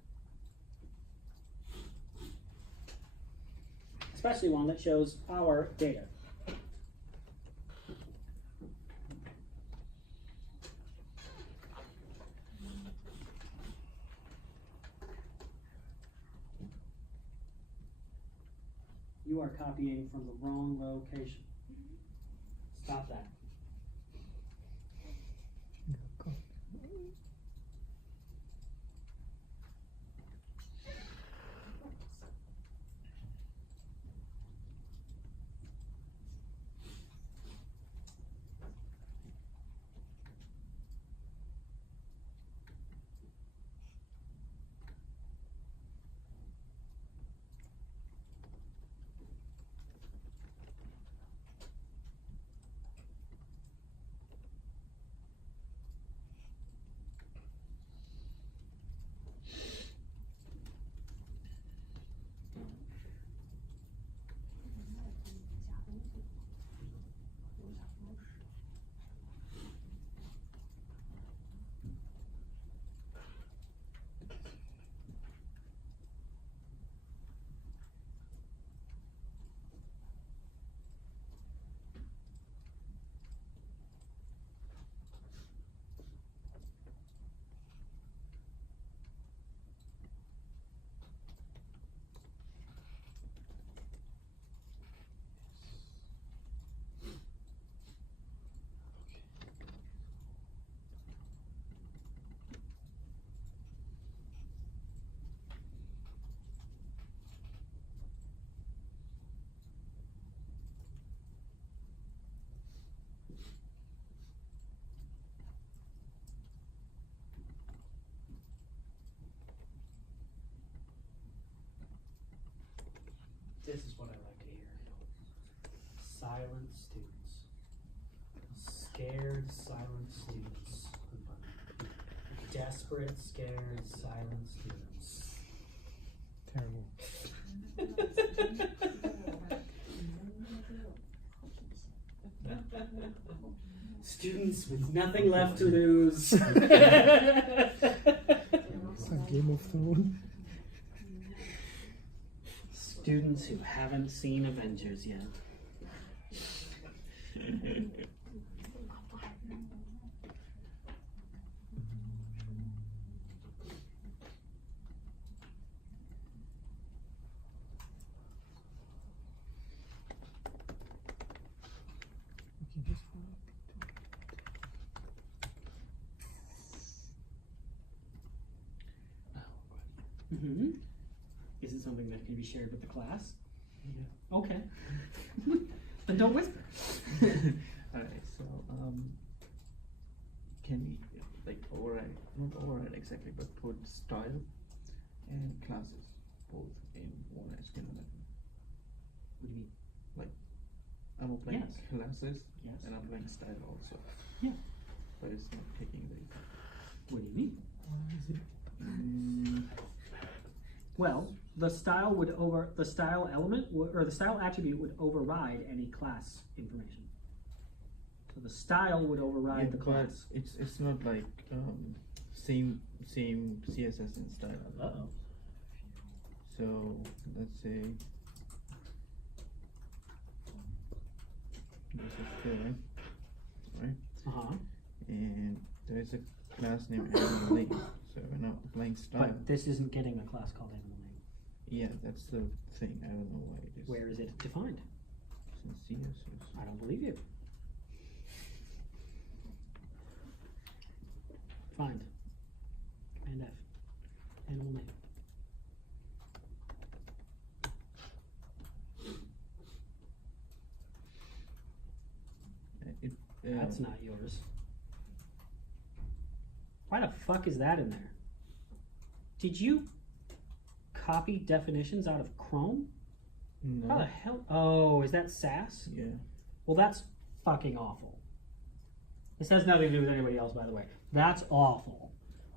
Especially one that shows our data. You are copying from the wrong location. Stop that. This is what I like to hear. Silent students. Scared, silent students. Desperate, scared, silent students. Terrible. Students with nothing left to lose. It's like Game of Thrones. Students who haven't seen Avengers yet. Mm-hmm. Is it something that can be shared with the class? Yeah. Okay. Then don't whisper. Alright, so can we like override, not override exactly, but put style and classes both in one HTML? What do you mean? I'm applying Yes. classes Yes. and I'm applying style also. Yeah. But it's not taking the What do you mean? Well, the style element or the style attribute would override any class information. So the style would override the class. It's not like same CSS and style. Uh-oh. So let's say this is there, right? Uh-huh. And there is a class named animal name. So we're not applying style. But this isn't getting a class called animal name. Yeah, that's the thing. I don't know why it is. Where is it defined? Since CSS. I don't believe you. Find. Command F. Animal name. That's not yours. Why the fuck is that in there? Did you copy definitions out of Chrome? No. How the hell? Oh, is that SAS? Yeah. Well, that's fucking awful. This has nothing to do with anybody else, by the way. That's awful.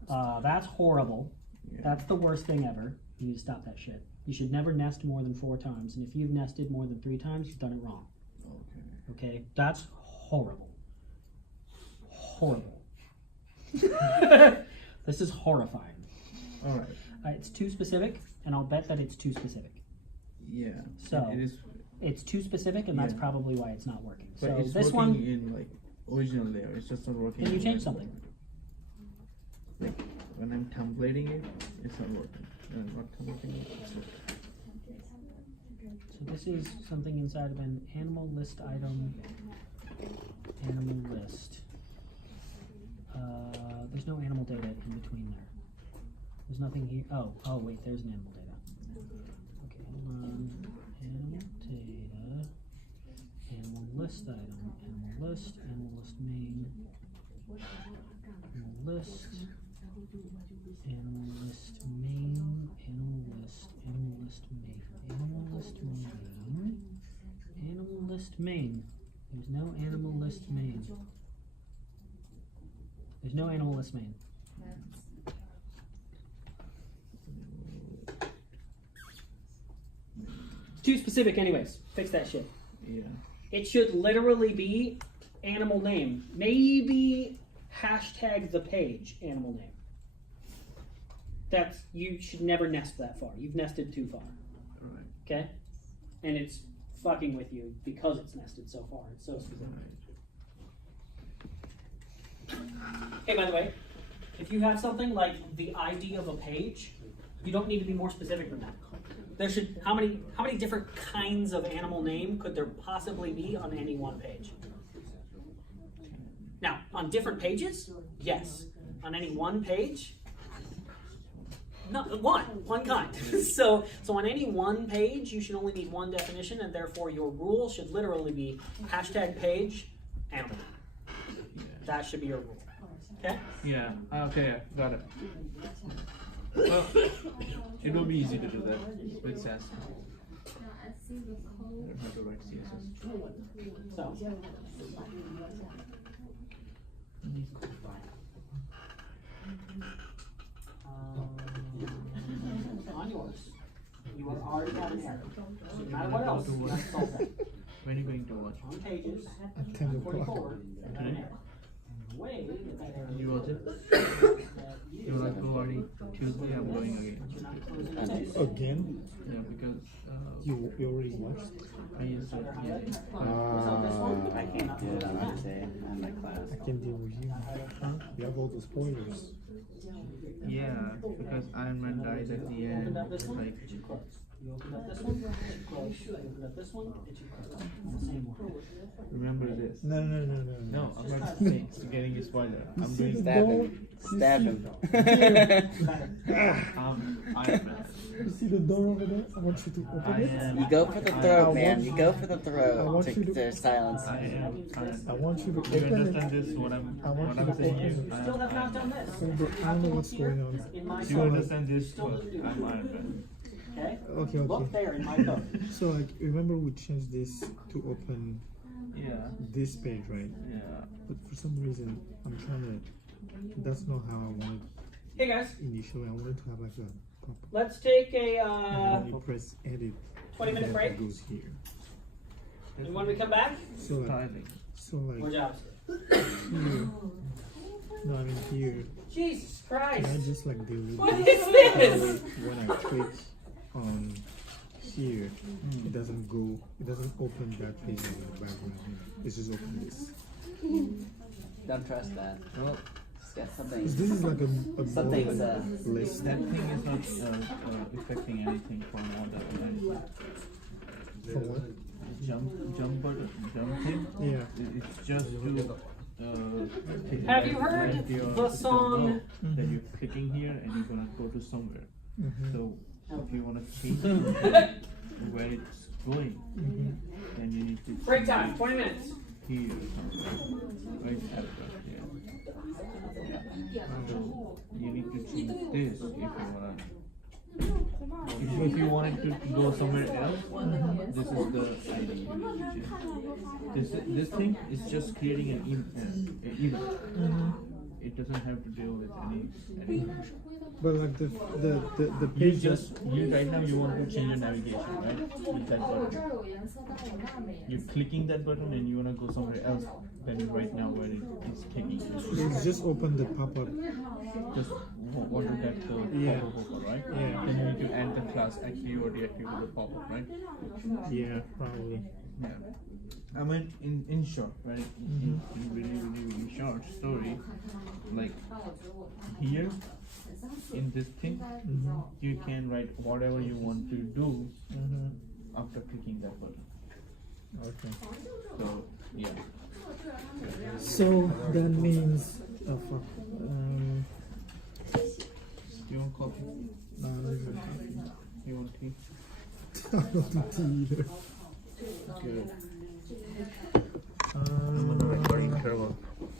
That's horrible. Yeah. That's the worst thing ever. You need to stop that shit. You should never nest more than 4 times, and if you've nested more than 3 times, you've done it wrong. Okay. Okay? That's horrible. Horrible. This is horrifying. All right. It's too specific, and I'll bet that it's too specific. Yeah. So, it is. It's too specific, and that's Yeah. probably why it's not working. But So it's this working one, in like original layer. It's just not working. can you in, change like, something? Like when I'm templating it, it's not working. When I'm not templating it, it's working. So this is something inside of an animal list item. Animal list. There's no animal data in between there. There's nothing here. Oh wait, there's an animal data. Okay, hold on. Animal data. Animal list item. Animal list main. Animal list. Animal list main. Animal list main. Animal list main. Animal list main. There's no animal list main. There's no animal list main. Too specific anyways. Fix that shit. Yeah. It should literally be animal name. Maybe hashtag the page animal name. That's, you should never nest that far. You've nested too far. All right. Okay? And it's fucking with you because it's nested so far. It's so specific. All right. Hey, by the way, if you have something like the ID of a page, you don't need to be more specific than that. There should, how many different kinds of animal name could there possibly be on any one page? Now, on different pages, yes. On any one page, no, one kind. So on any one page, you should only need one definition, and therefore your rule should literally be hashtag page animal name. That should be your rule. Okay? Yeah. Okay. Got it. Well, it will be easy to do that with SAS. Now I see the I code. don't have to write CSS. So, on yours, you are already at an error. So no matter what else, you have to solve that. When are you going to watch? On pages, At 10 o'clock. 44, you have an error. Way that that error You watch it? that You will not go already. Tuesday I'm going again. you're not closing the tape. Again? Yeah, because You already watched? I used to. Yeah. So this one, I can't do it on Wednesday on my class. I can deal with you. You have all the spoilers. Yeah, because Iron Man dies at the end. Opened up this one, Like you close. You open up this one, it should close. You open up this one, it should close. In the same order. Remember this. No. No, I'm not saying it's getting a spoiler. I'm doing Stab Door, him. Stab him. Iron Man. You see the door over there? I want you to open it. You go for the throat, man. You go for the I throat want to, you to- to silence I him. am Iron I Man. want you to Do you open understand it. this? What I'm I want what you I'm to saying open is it. You still have not done this. So I know what's going on. In my Do you code. understand this? Still But didn't do I'm it. Iron Man. Okay? Okay. Look there in my code. So like, remember we changed this to open Yeah. this page, right? Yeah. But for some reason, I'm trying to. That's not how I wanted Hey guys, initially. I wanted to have like a pop. let's take a And then you press edit. 20-minute and break. It goes here. And when we come back, So like, Styling. more like jobs. here. No, I mean here. Jesus Can I Christ. just like delete What this? is this? When I click on here, it doesn't go. It doesn't open that page in the background. It's just open this. Don't trust that. Well, It's got something. Because this is like a Something's bullet list. that thing is not affecting anything for now. That For what? jump thing. Yeah. It's just to. Have you heard the song? That you're clicking here and you're gonna go to somewhere. Mm-hmm. So if you wanna change where it's going, then you need to Break time, 20 minutes. here somewhere. Right at here. So you need to change this if you wanna. If you wanted to go somewhere else, this is the ID. This thing is just creating an event. It doesn't have to deal with any. But like the You page you right now you want to change your navigation, right? With that button. You're clicking that button and you wanna go somewhere else than right now where it's kicking. it's just open the pop-up. Just want to get the Yeah. pop-up, right? Yeah. Then you need to add the class active or deactivate the pop-up, right? Yeah, probably. Yeah. I mean, in short, right? In really short story, like here in this thing, you can write whatever you want to do after clicking that button. Okay. So yeah. So that means fuck. Do you want coffee? No, I don't even coffee. You want tea? I don't do tea either. Good. Um, recording interval.